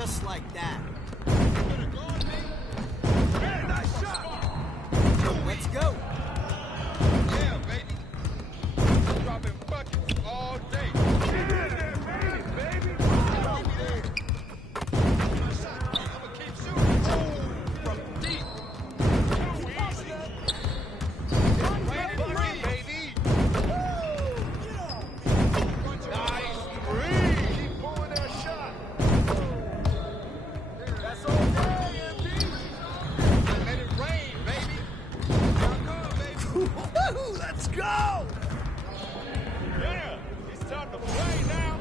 just like that. Hey, nice shot! Let's go. Yeah, baby. Dropping buckets all day. Get in there, baby. I'll be there. I'ma keep shooting. From deep. Too easy. Raining three, baby. Nice three. Keep pulling that shot. That's okay, MP. Let it rain, baby. Y'all good, baby. Let's go. Yeah, it's time to play now.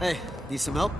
Hey, need some help?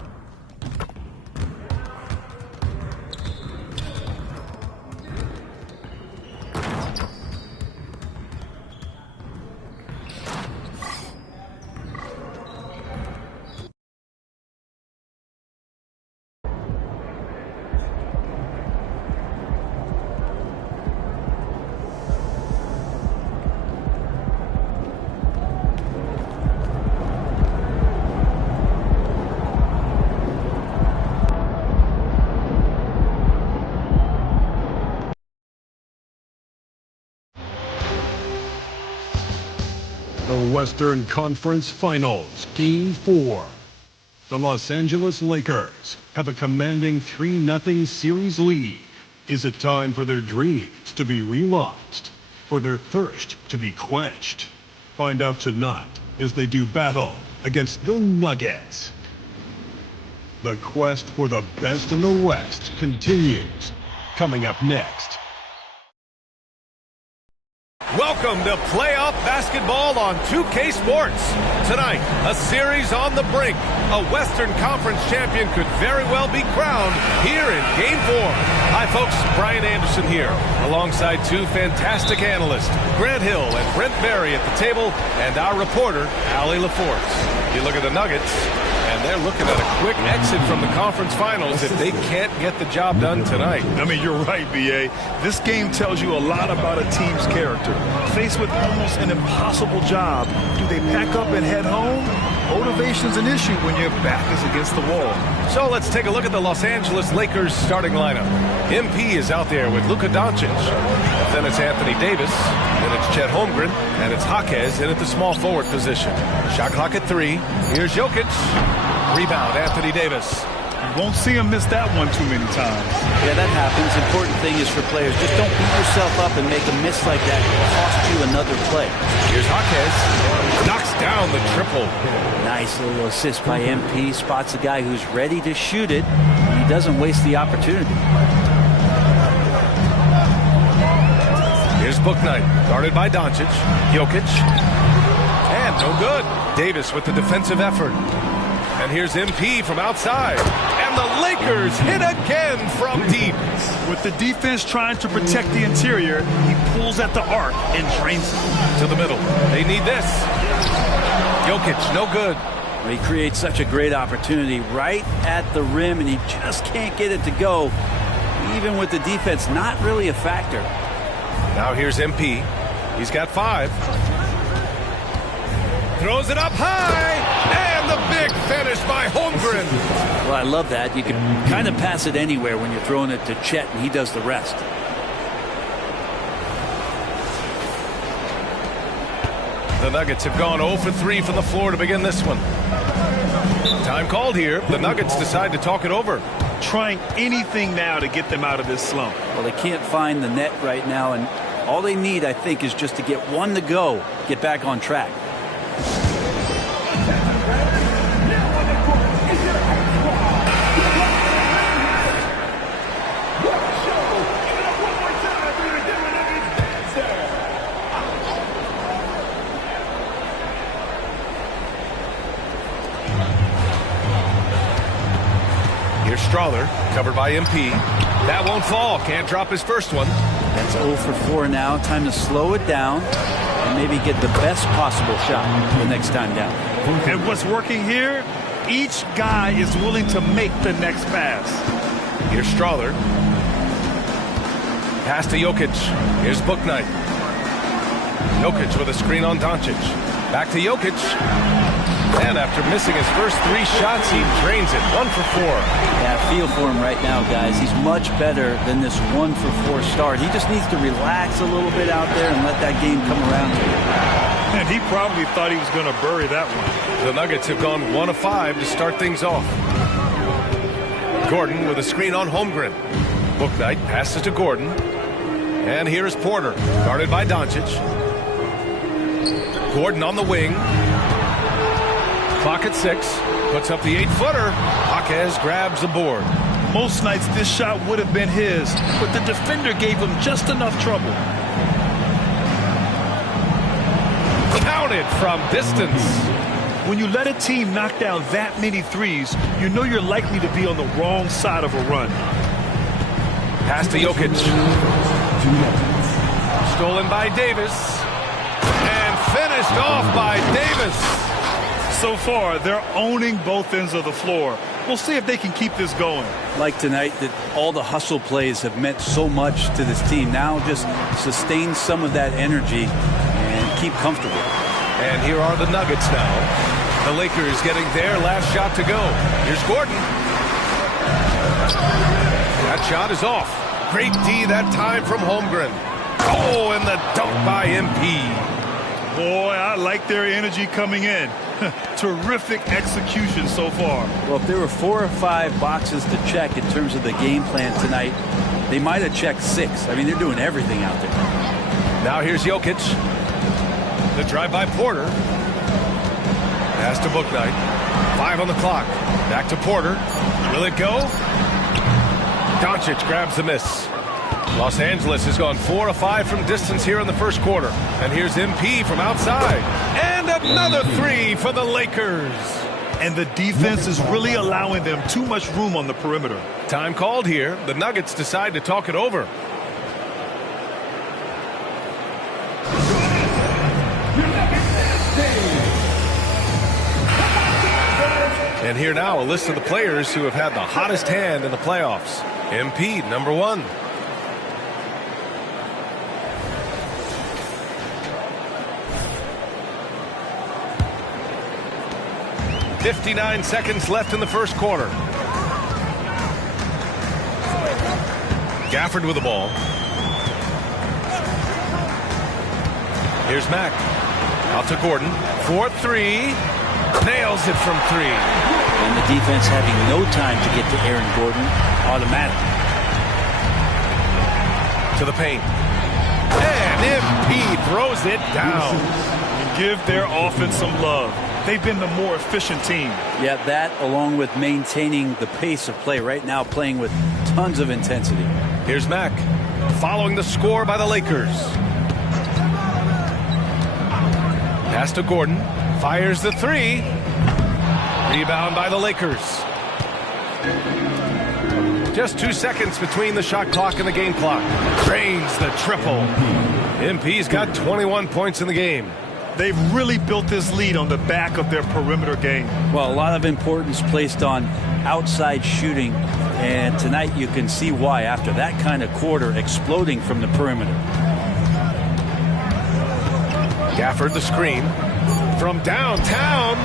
The Western Conference Finals, Game 4. The Los Angeles Lakers have a commanding 3-0 series lead. Is it time for their dreams to be realized, for their thirst to be quenched? Find out tonight as they do battle against the Nuggets. The quest for the best in the West continues. Coming up next. Welcome to playoff basketball on 2K Sports. Tonight, a series on the brink. A Western Conference champion could very well be crowned here in Game 4. Hi, folks. Brian Anderson here, alongside two fantastic analysts, Grant Hill and Brent Berry at the table, and our reporter, Allie LaForce. You look at the Nuggets, and they're looking at a quick exit from the conference finals if they can't get the job done tonight. I mean, you're right, B.A. This game tells you a lot about a team's character. Faced with almost an impossible job, do they pack up and head home? Motivation's an issue when your back is against the wall. So let's take a look at the Los Angeles Lakers starting lineup. MP is out there with Luka Doncic. Then it's Anthony Davis. Then it's Chet Holmgren. And it's Jaquez in at the small forward position. Shot clock at 3. Here's Jokic. Rebound, Anthony Davis. You won't see him miss that one too many times. Yeah, that happens. Important thing is for players, just don't beat yourself up and make a miss like that. It'll cost you another play. Here's Jaquez. Knocks down the triple. Nice little assist by MP. Spots a guy who's ready to shoot it. He doesn't waste the opportunity. Here's Bouknight, guarded by Doncic. Jokic. And no good. Davis with the defensive effort. And here's MP from outside. And the Lakers hit again from deep. With the defense trying to protect the interior, he pulls at the arc and drains it. To the middle. They need this. Jokic, no good. He creates such a great opportunity right at the rim, and he just can't get it to go. Even with the defense not really a factor. Now here's MP. He's got 5. Throws it up high. And the big finish by Holmgren. Well, I love that. You can kind of pass it anywhere when you're throwing it to Chet, and he does the rest. The Nuggets have gone 0 for 3 from the floor to begin this one. Time called here. The Nuggets decide to talk it over. Trying anything now to get them out of this slump. Well, they can't find the net right now, and all they need, I think, is just to get one to go, get back on track. Strother, covered by MP. That won't fall. Can't drop his first one. That's 0 for 4 now. Time to slow it down and maybe get the best possible shot the next time down. And what's working here? Each guy is willing to make the next pass. Here's Strother. Pass to Jokic. Here's Bouknight. Jokic with a screen on Doncic. Back to Jokic. And after missing his first 3 shots, he drains it. 1 for 4. Yeah, I feel for him right now, guys. He's much better than this 1 for 4 start. He just needs to relax a little bit out there and let that game come around to him. And he probably thought he was going to bury that one. The Nuggets have gone 1 of 5 to start things off. Gordon with a screen on Holmgren. Bouknight passes to Gordon. And here is Porter, guarded by Doncic. Gordon on the wing. Clock at 6. Puts up the 8-footer. Jaquez grabs the board. Most nights this shot would have been his, but the defender gave him just enough trouble. Counted from distance. When you let a team knock down that many threes, you know you're likely to be on the wrong side of a run. Pass to Jokic. Stolen by Davis. And finished off by Davis. So far, they're owning both ends of the floor. We'll see if they can keep this going. Like tonight, that all the hustle plays have meant so much to this team. Now just sustain some of that energy and keep comfortable. And here are the Nuggets now. The Lakers getting their last shot to go. Here's Gordon. That shot is off. Great D that time from Holmgren. Oh, and the dunk by MP. Boy, I like their energy coming in. Terrific execution so far. Well, if there were 4 or 5 boxes to check in terms of the game plan tonight, they might have checked 6. I mean, they're doing everything out there. Now here's Jokic. The drive by Porter. Pass to Bouknight. 5 on the clock. Back to Porter. Will it go? Doncic grabs the miss. Los Angeles has gone 4 of 5 from distance here in the first quarter. And here's MP from outside. And another 3 for the Lakers. And the defense is really allowing them too much room on the perimeter. Time called here. The Nuggets decide to talk it over. And here now a list of the players who have had the hottest hand in the playoffs. MP, number 1. .59 seconds left in the first quarter. Gafford with the ball. Here's Mack. Out to Gordon. 4-3. Nails it from 3. And the defense having no time to get to Aaron Gordon. Automatic. To the paint. And MP throws it down. And give their offense some love. They've been the more efficient team. Yeah, that along with maintaining the pace of play right now, playing with tons of intensity. Here's Mack. Following the score by the Lakers. Pass to Gordon. Fires the 3. Rebound by the Lakers. Just 2 seconds between the shot clock and the game clock. Drains the triple. MP's got 21 points in the game. They've really built this lead on the back of their perimeter game. Well, a lot of importance placed on outside shooting. And tonight you can see why after that kind of quarter exploding from the perimeter. Gafford the screen. From downtown.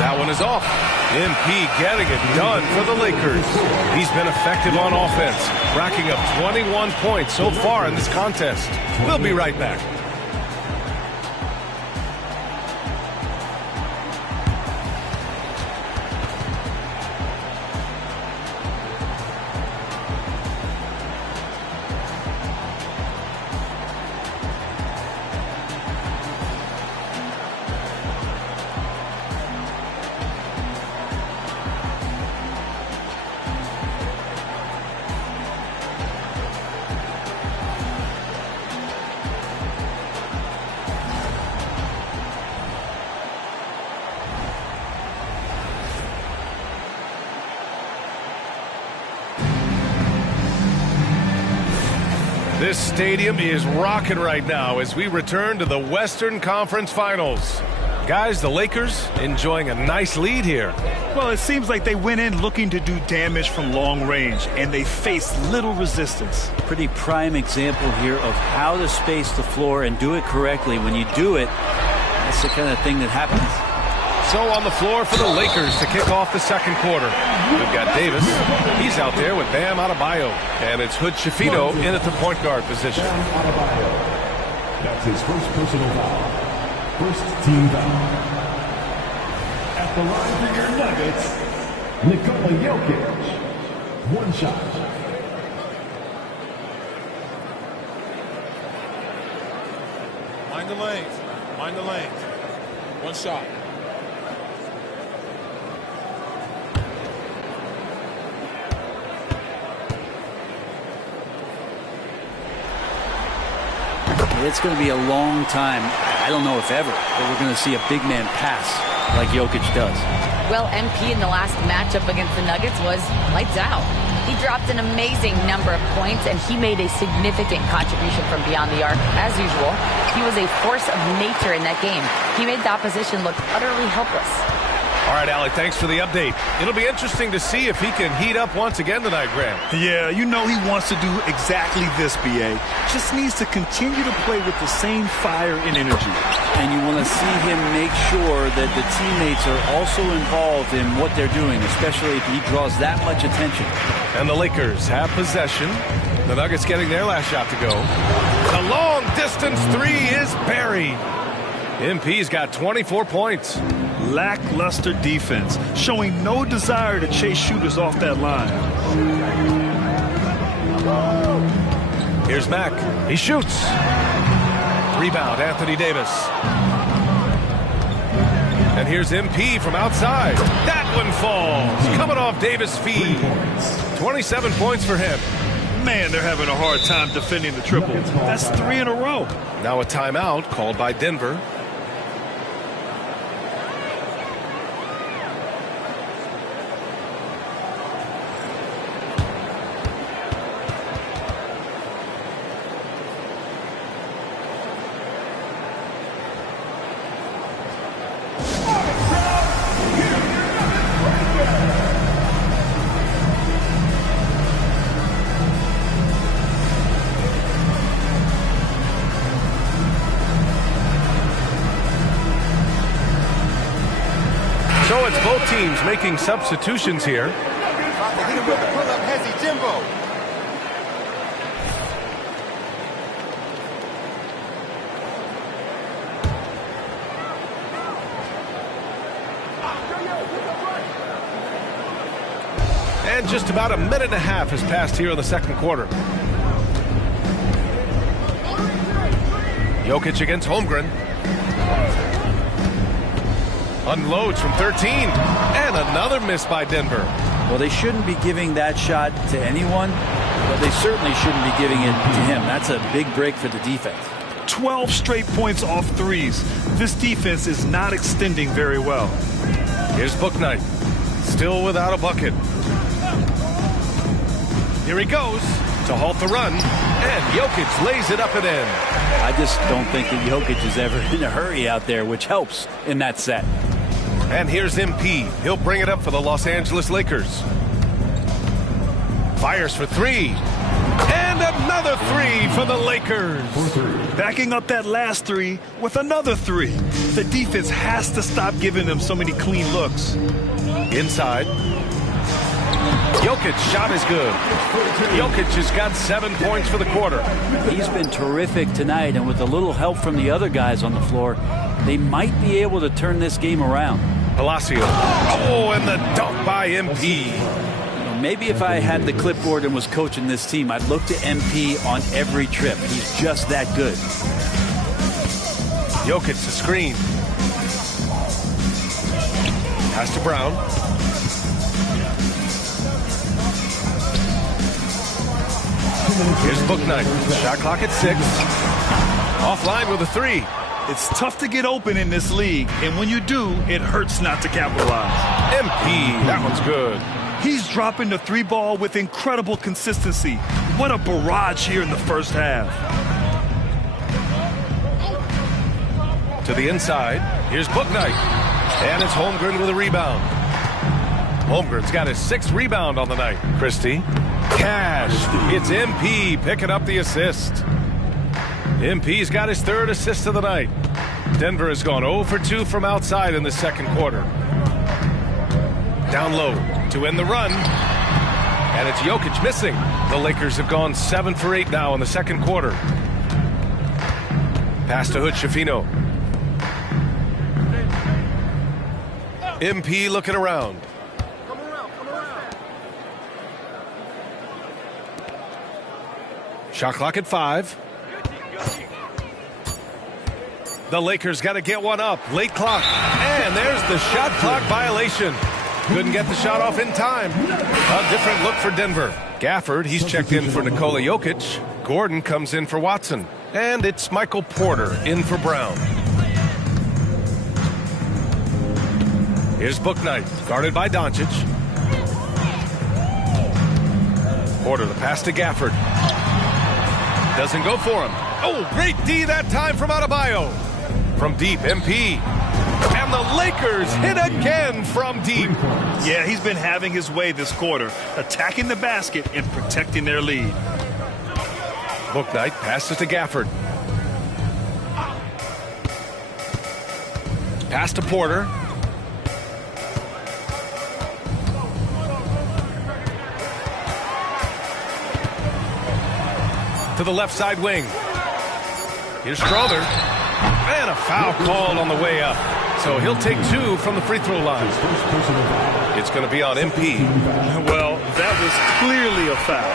That one is off. MP getting it done for the Lakers. He's been effective on offense, racking up 21 points so far in this contest. We'll be right back. This stadium is rocking right now as we return to the Western Conference Finals. Guys, the Lakers enjoying a nice lead here. Well, it seems like they went in looking to do damage from long range, and they faced little resistance. Pretty prime example here of how to space the floor and do it correctly. When you do it, that's the kind of thing that happens. So on the floor for the Lakers to kick off the second quarter. We've got Davis. He's out there with Bam Adebayo. And it's Hood Shafino in at the point guard position. That's his first personal foul. First team foul. At the line for your Nuggets, Nikola Jokic. One shot. Mind the lanes. Mind the lanes. One shot. It's going to be a long time, I don't know if ever, that we're going to see a big man pass like Jokic does. Well, MP in the last matchup against the Nuggets was lights out. He dropped an amazing number of points, and he made a significant contribution from beyond the arc. As usual, he was a force of nature in that game. He made the opposition look utterly helpless. All right, Alec, thanks for the update. It'll be interesting to see if he can heat up once again tonight, Graham. Yeah, you know he wants to do exactly this, B.A. Just needs to continue to play with the same fire and energy. And you want to see him make sure that the teammates are also involved in what they're doing, especially if he draws that much attention. And the Lakers have possession. The Nuggets getting their last shot to go. The long-distance three is buried. MP's got 24 points. Lackluster defense, showing no desire to chase shooters off that line. Here's Mack. He shoots. Rebound, Anthony Davis. And here's MP from outside. That one falls. Coming off Davis' feed. 27 points for him. Man, they're having a hard time defending the triple. That's 3 in a row. Now a timeout called by Denver. So it's both teams making substitutions here. About to hit him with the pull-up hezzy Jimbo. And just about a minute and a half has passed here in the second quarter. Jokic against Holmgren. Unloads from 13. And another miss by Denver. Well, they shouldn't be giving that shot to anyone, but they certainly shouldn't be giving it to him. That's a big break for the defense. 12 straight points off threes. This defense is not extending very well. Here's Bouknight. Still without a bucket. Here he goes to halt the run. And Jokic lays it up and in. I just don't think that Jokic is ever in a hurry out there, which helps in that set. And here's MP. He'll bring it up for the Los Angeles Lakers. Fires for three. And another three for the Lakers. Backing up that last three with another three. The defense has to stop giving them so many clean looks. Inside. Jokic shot is good. Jokic has got 7 points for the quarter. He's been terrific tonight, and with a little help from the other guys on the floor, they might be able to turn this game around. Palacio. Oh, and the dunk by MP. Maybe if I had the clipboard and was coaching this team, I'd look to MP on every trip. He's just that good. Jokic the screen. Pass to Brown. Here's Bouknight. Shot clock at 6. Offline with a 3. It's tough to get open in this league, and when you do, it hurts not to capitalize. MP, that one's good. He's dropping the three ball with incredible consistency. What a barrage here in the first half. To the inside, here's Booknight. And it's Holmgren with a rebound. Holmgren's got his 6th rebound on the night. Christie. Cash. It's MP picking up the assist. MP's got his 3rd assist of the night. Denver has gone 0 for 2 from outside in the second quarter. Down low to end the run. And it's Jokic missing. The Lakers have gone 7 for 8 now in the second quarter. Pass to Hood-Schifino. MP looking around. Shot clock at 5. The Lakers got to get one up. Late clock. And there's the shot clock violation. Couldn't get the shot off in time. A different look for Denver. Gafford, he's checked in for Nikola Jokic. Gordon comes in for Watson. And it's Michael Porter in for Brown. Here's Booknight, guarded by Doncic. Porter, the pass to Gafford. Doesn't go for him. Oh, great D that time from Adebayo. From deep, MP. And the Lakers hit again from deep. Yeah, he's been having his way this quarter, attacking the basket and protecting their lead. Booknight passes to Gafford. Pass to Porter. To the left side wing. Here's Strother. And a foul called on the way up. So he'll take 2 from the free throw line. It's going to be on MP. Well, that was clearly a foul.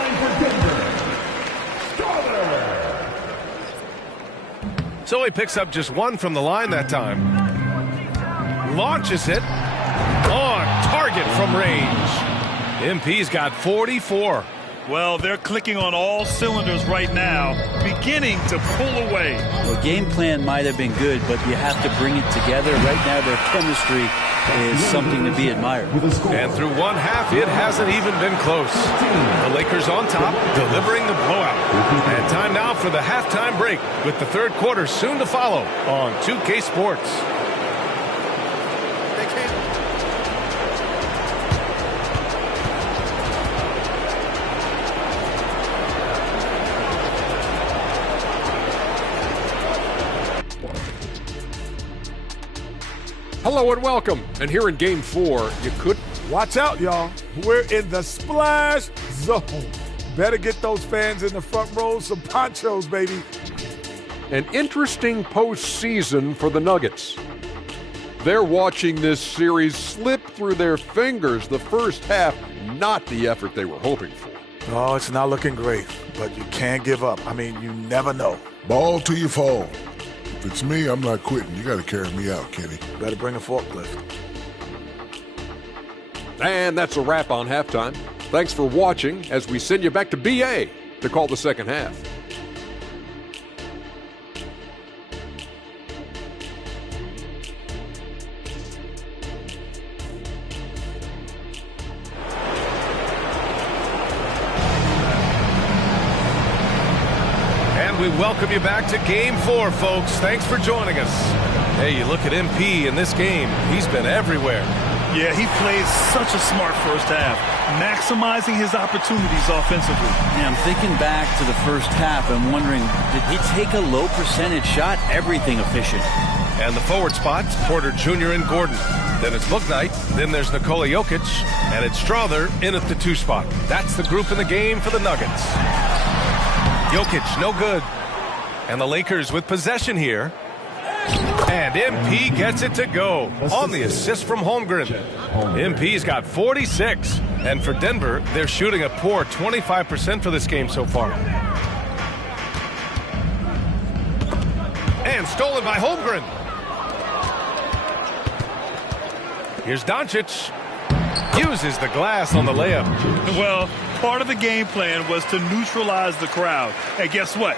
So he picks up just 1 from the line that time. Launches it. On target from range. MP's got 44. Well, they're clicking on all cylinders right now, beginning to pull away. The game plan might have been good, but you have to bring it together. Right now, their chemistry is something to be admired. And through one half, it hasn't even been close. The Lakers on top, delivering the blowout. And time now for the halftime break, with the third quarter soon to follow on 2K Sports. Hello and welcome. And here in Game 4, you could... Watch out, y'all. We're in the splash zone. Better get those fans in the front row some ponchos, baby. An interesting postseason for the Nuggets. They're watching this series slip through their fingers the first half, not the effort they were hoping for. Oh, it's not looking great, but you can't give up. I mean, you never know. Ball till you fall. If it's me, I'm not quitting. You got to carry me out, Kenny. Better bring a forklift. And that's a wrap on halftime. Thanks for watching as we send you back to BA to call the second half. We welcome you back to Game 4, folks. Thanks for joining us. Hey, you look at MP in this game. He's been everywhere. Yeah, he played such a smart first half, maximizing his opportunities offensively. Yeah, I'm thinking back to the first half and wondering, did he take a low percentage shot? Everything efficient. And the forward spots, Porter Jr. and Gordon. Then it's Booknight. Then there's Nikola Jokic. And it's Strother in at the 2 spot. That's the group in the game for the Nuggets. Jokic, no good. And the Lakers with possession here. And MP gets it to go on the assist from Holmgren. MP's got 46. And for Denver, they're shooting a poor 25% for this game so far. And stolen by Holmgren. Here's Doncic. Uses the glass on the layup. Well, part of the game plan was to neutralize the crowd. And guess what?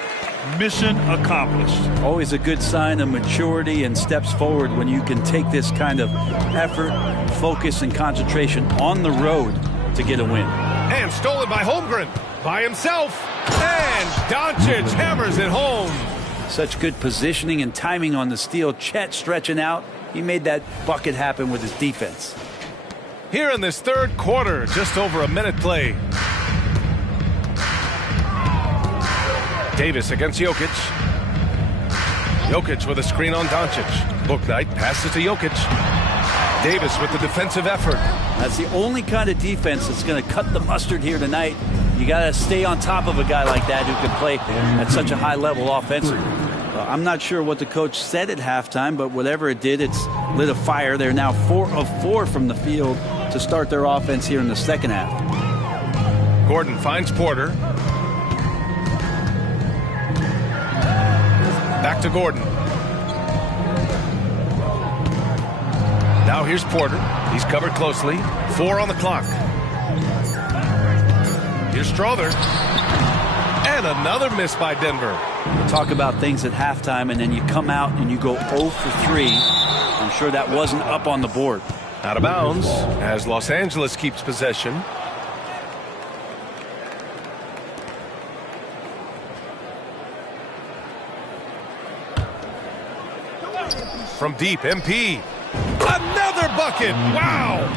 Mission accomplished. Always a good sign of maturity and steps forward when you can take this kind of effort, focus, and concentration on the road to get a win. And stolen by Holmgren. by himself. And Doncic hammers it home. Such good positioning and timing on the steal. Chet stretching out. He made that bucket happen with his defense. Here in this third quarter, just over a minute played. Davis against Jokic. Jokic with a screen on Doncic. Bouknight passes to Jokic. Davis with the defensive effort. That's the only kind of defense that's going to cut the mustard here tonight. You got to stay on top of a guy like that who can play at such a high level offensively. I'm not sure what the coach said at halftime, but whatever it did, it's lit a fire. They're now 4 of 4 from the field to start their offense here in the second half. Gordon finds Porter. Back to Gordon. Now here's Porter. He's covered closely. 4 on the clock. Here's Strother. And another miss by Denver. We'll talk about things at halftime, and then you come out and you go 0 for 3. I'm sure that wasn't up on the board. Out of bounds as Los Angeles keeps possession. From deep, MP. Another bucket. Wow.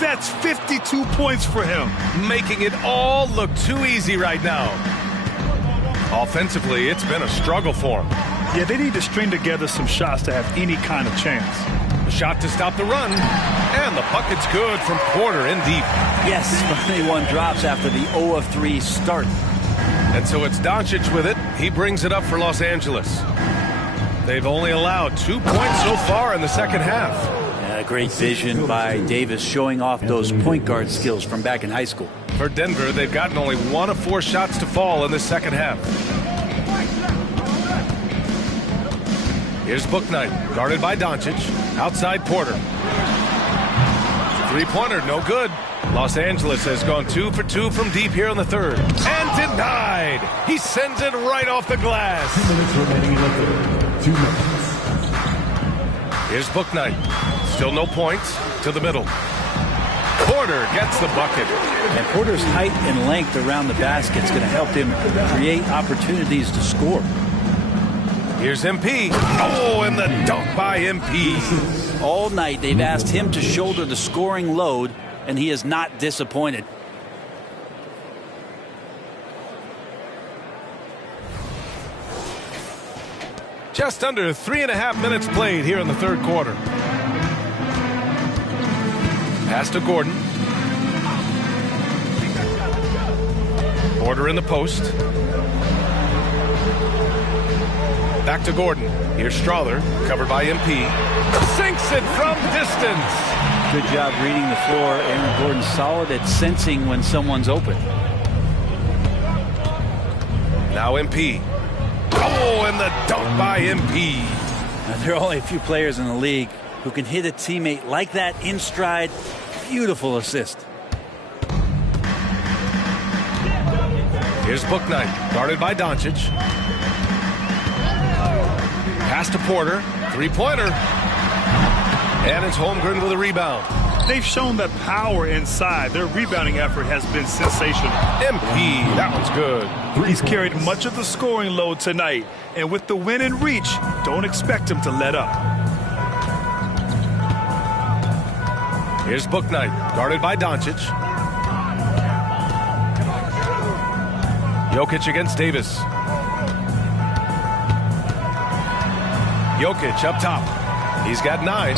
That's 52 points for him. Making it all look too easy right now. Offensively, it's been a struggle for him. Yeah, they need to string together some shots to have any kind of chance. A shot to stop the run. And the bucket's good from Porter in deep. Yes, finally one drops after the 0 of 3 start. And so it's Doncic with it. He brings it up for Los Angeles. They've only allowed 2 points so far in the second half. Yeah, great vision by Davis, showing off those point guard skills from back in high school. For Denver, they've gotten only 1 of 4 shots to fall in the second half. Here's Bouknight, guarded by Doncic. Outside Porter. Three-pointer, no good. Los Angeles has gone 2 for 2 from deep here in the third. And denied. He sends it right off the glass. 2 minutes remaining in the third. 2 minutes. Here's Bouknight. Still no points. To the middle. Porter gets the bucket. And Porter's height and length around the basket is going to help him create opportunities to score. Here's MP. Oh, and the dunk by MP. All night they've asked him to shoulder the scoring load, and he is not disappointed. Just under 3.5 minutes played here in the third quarter. Pass to Gordon. Porter in the post. Back to Gordon. Here's Strother, covered by MP. Sinks it from distance. Good job reading the floor. Aaron Gordon solid at sensing when someone's open. Now MP. Oh, and the dunk by MP. Now, there are only a few players in the league who can hit a teammate like that in stride. Beautiful assist. Here's Bouknight, guarded by Doncic. Pass to Porter. Three-pointer. And it's Holmgren with a rebound. They've shown that power inside. Their rebounding effort has been sensational. MP, that one's good. He's carried much of the scoring load tonight. And with the win in reach, don't expect him to let up. Here's Bouknight, guarded by Doncic. Jokic against Davis. Jokic up top. He's got 9.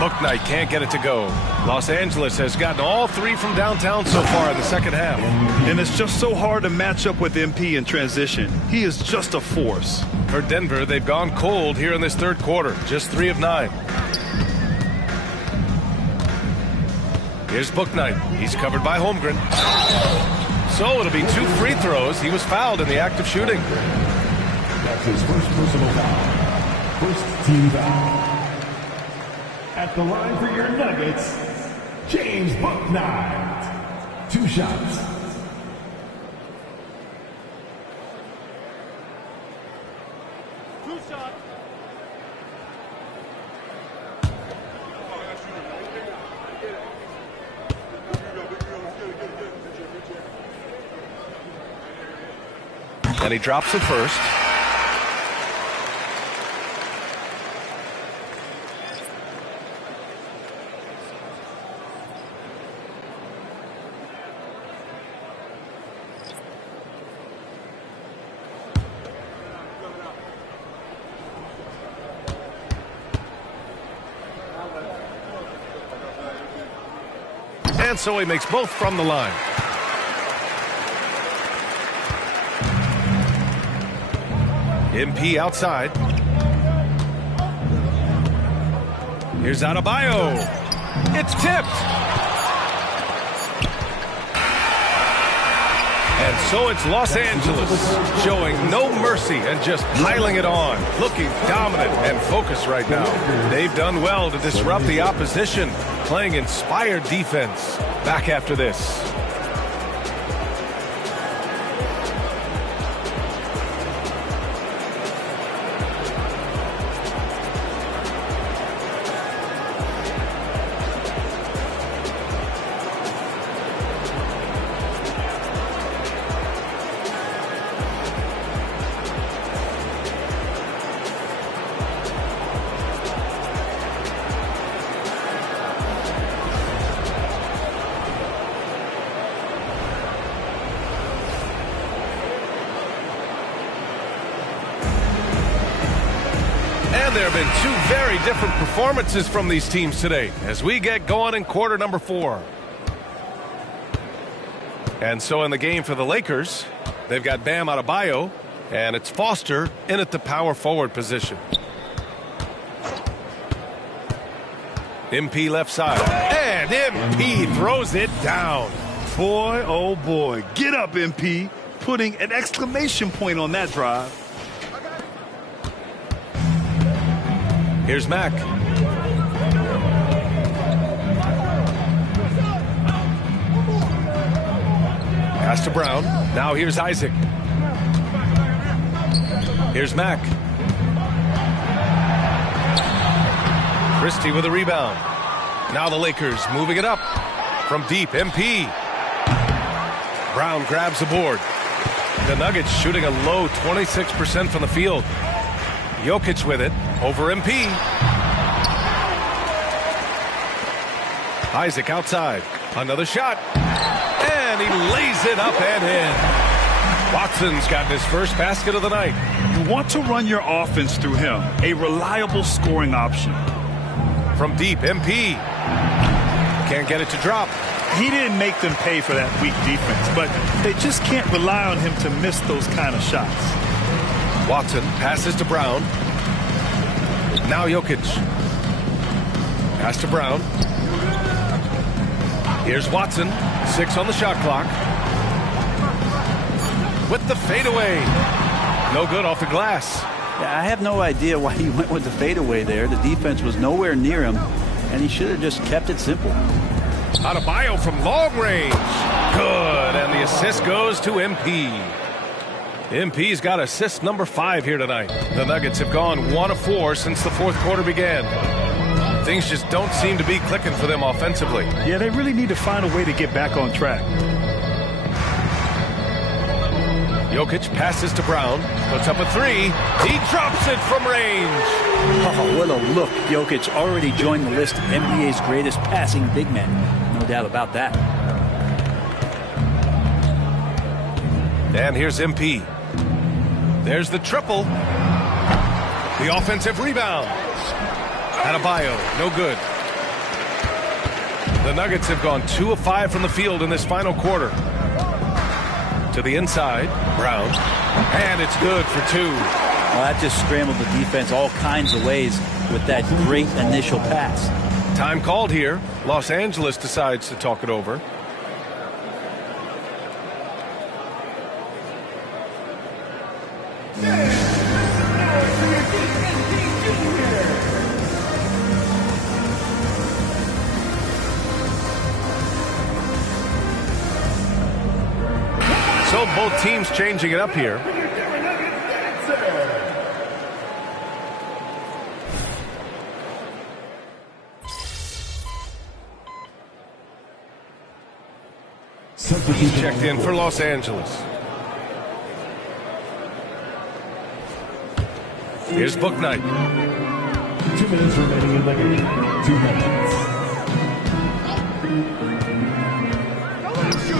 Bouknight can't get it to go. Los Angeles has gotten all 3 from downtown so far in the second half. And it's just so hard to match up with MP in transition. He is just a force. For Denver, they've gone cold here in this third quarter. Just 3 of 9. Here's Bouknight. He's covered by Holmgren. So it'll be 2 free throws. He was fouled in the act of shooting. That's his first personal foul. First team foul. At the line for your Nuggets, James Bouknight. 2 shots. And he drops it first. And so he makes both from the line. MP outside. Here's Adebayo. It's tipped. And so it's Los Angeles showing no mercy and just piling it on. Looking dominant and focused right now. They've done well to disrupt the opposition, playing inspired defense. Back after this. And there have been two very different performances from these teams today as we get going in quarter number 4. And so in the game for the Lakers, they've got Bam Adebayo, and it's Foster in at the power forward position. MP left side, and MP throws it down. Boy, oh boy. Get up, MP. Putting an exclamation point on that drive. Here's Mack. Pass to Brown. Now here's Isaac. Here's Mack. Christie with a rebound. Now the Lakers moving it up. From deep, MP. Brown grabs the board. The Nuggets shooting a low 26% from the field. Jokic with it, over MP. Isaac outside, another shot, and he lays it up and in. Watson's got his first basket of the night. You want to run your offense through him, a reliable scoring option. From deep, MP. Can't get it to drop. He didn't make them pay for that weak defense, but they just can't rely on him to miss those kind of shots. Watson passes to Brown. Now Jokic. Pass to Brown. Here's Watson. 6 on the shot clock. With the fadeaway. No good off the glass. Yeah, I have no idea why he went with the fadeaway there. The defense was nowhere near him, and he should have just kept it simple. Adebayo from long range. Good, and the assist goes to MP. MP's got assist number 5 here tonight. The Nuggets have gone 1 of 4 since the fourth quarter began. Things just don't seem to be clicking for them offensively. Yeah, they really need to find a way to get back on track. Jokic passes to Brown, puts up a 3. He drops it from range. Oh, what a look. Jokic already joined the list of NBA's greatest passing big men. No doubt about that. And here's MP. There's the triple. The offensive rebound. Adebayo, no good. The Nuggets have gone 2 of 5 from the field in this final quarter. To the inside, Brown. And it's good for 2. Well, that just scrambled the defense all kinds of ways with that great initial pass. Time called here. Los Angeles decides to talk it over. So both teams changing it up here. He's checked in for Los Angeles. Here's Book Night. 2 minutes remaining in the game. 2 minutes.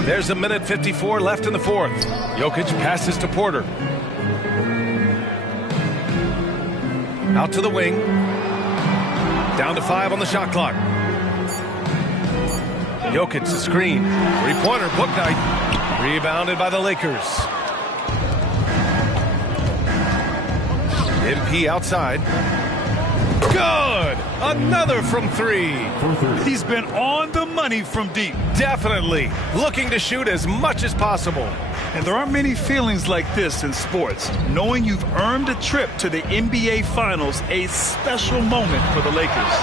There's a minute 54 left in the fourth. Jokic passes to Porter. Out to the wing. Down to 5 on the shot clock. Jokic, a screen. Three-pointer, Book Night. Rebounded by the Lakers. MP outside. Good! Another from 3. He's been on the money from deep. Definitely. Looking to shoot as much as possible. And there aren't many feelings like this in sports. Knowing you've earned a trip to the NBA Finals, a special moment for the Lakers.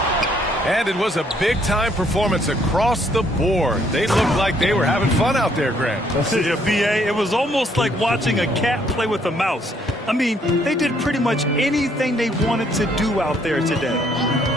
And it was a big-time performance across the board. They looked like they were having fun out there, Grant. Yeah, BA, it was almost like watching a cat play with a mouse. I mean, they did pretty much anything they wanted to do out there today.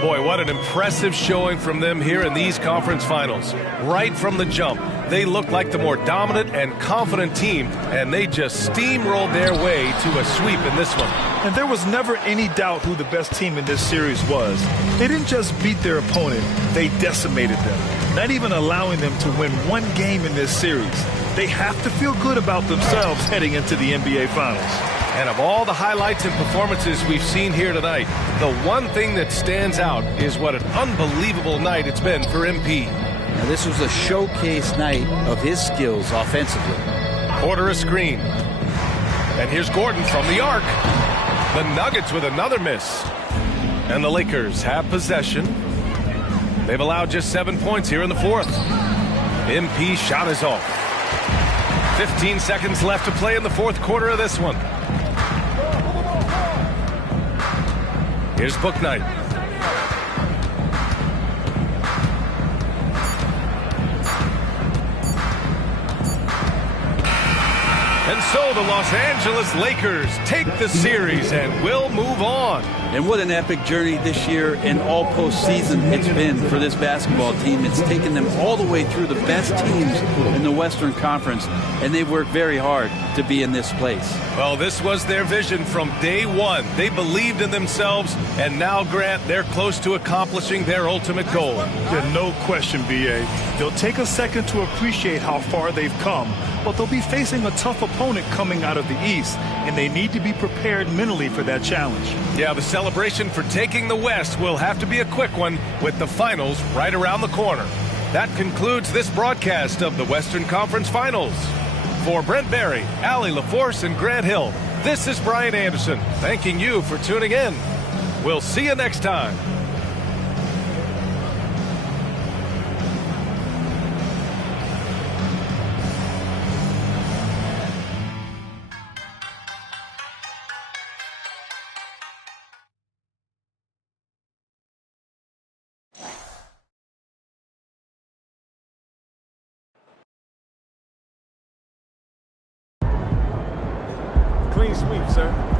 Boy, what an impressive showing from them here in these conference finals. Right from the jump, they looked like the more dominant and confident team, and they just steamrolled their way to a sweep in this one. And there was never any doubt who the best team in this series was. They didn't just beat their opponent, they decimated them, not even allowing them to win one game in this series. They have to feel good about themselves heading into the NBA Finals. And of all the highlights and performances we've seen here tonight, the one thing that stands out is what an unbelievable night it's been for MP. Now, this was a showcase night of his skills offensively. Porter a screen. And here's Gordon from the arc. The Nuggets with another miss. And the Lakers have possession. They've allowed just 7 points here in the fourth. MP shot is off. 15 seconds left to play in the fourth quarter of this one. Here's Book Night. And so the Los Angeles Lakers take the series and will move on. And what an epic journey this year and all postseason it's been for this basketball team. It's taken them all the way through the best teams in the Western Conference, and they've worked very hard to be in this place. Well, this was their vision from day one. They believed in themselves, and now, Grant, they're close to accomplishing their ultimate goal. Yeah, no question, BA. They'll take a second to appreciate how far they've come, but they'll be facing a tough opponent coming out of the East, and they need to be prepared mentally for that challenge. Yeah, the celebration for taking the West will have to be a quick one with the finals right around the corner. That concludes this broadcast of the Western Conference Finals. For Brent Barry, Allie LaForce, and Grant Hill, this is Brian Anderson, thanking you for tuning in. We'll see you next time. Clean sweep, sir.